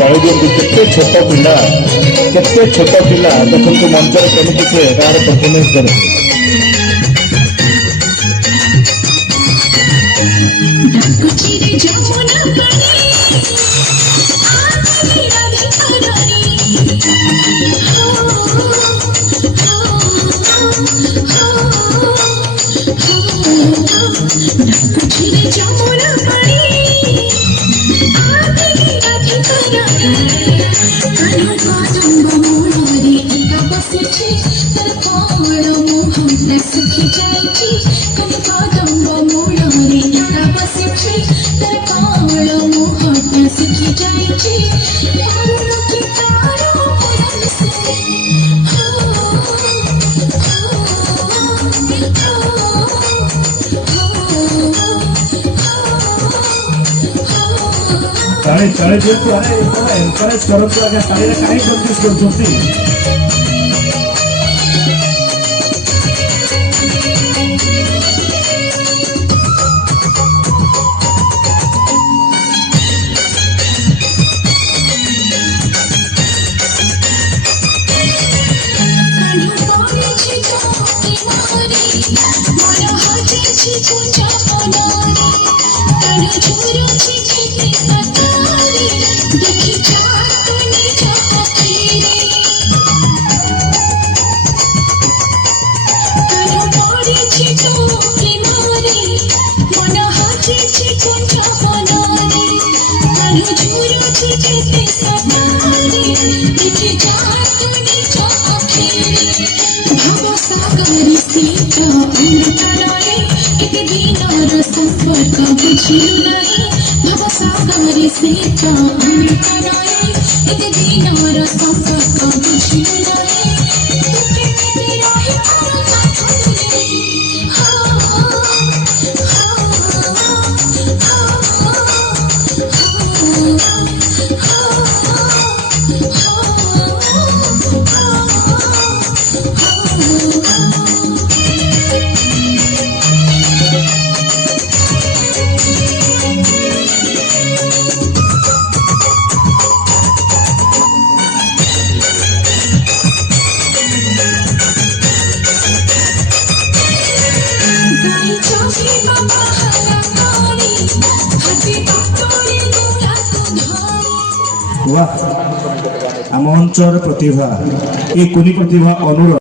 ताली दिखते केते छोट पिला देखो मंचर केमी से तार परफॉर्मेंस करे चले जेतु अरे एनकरेज करतो आगे ताली रे काई प्रैक्टिस करछोती आम अंचल प्रतिभा ये कुनी प्रतिभा अनुरोध